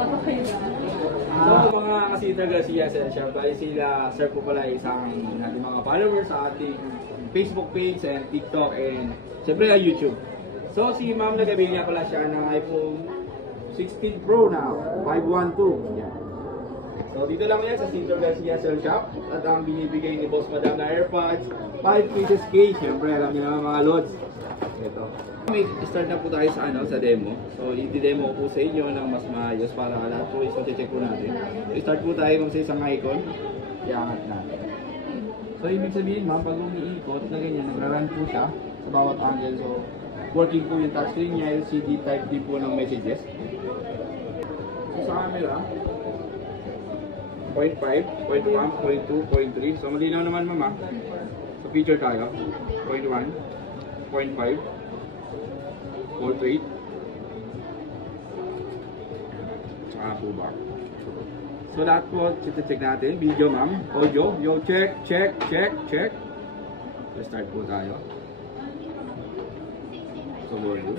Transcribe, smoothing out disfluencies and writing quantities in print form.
So mga kasita Garcia sa shop, tayo sila sir po pala isang ating mga followers sa ating Facebook page and TikTok and syempre YouTube. So si Ma'am nagabili niya pala siya ng iPhone 16 Pro na 512. Yan. So dito lang yan sa Cito Garcia Cell Shop at ang binibigay ni Boss Madam na AirPods 5 pieces case. Syempre alam niyo naman mga lods. Ito. May start na po tayo sa sa demo. So i-demo ko po sa inyo ng mas maayos para lahat po is check po natin. So start po tayo sa isang icon. Iangat natin. So ibig sabihin ma'am, pag umiikot na ganyan, nagra-run po siya sa bawat angle. So working po yung touchscreen niya, LCD type din po ng messages. So sa camera, 0.5, 0.1, 0.2, 0.3. So malinaw naman mama. So feature tayo. 0.1, 0.5, portrait. Saka po ba? So lahat po, check natin. Video ma'am. Audio. Yo, check. So start po tayo. So volume.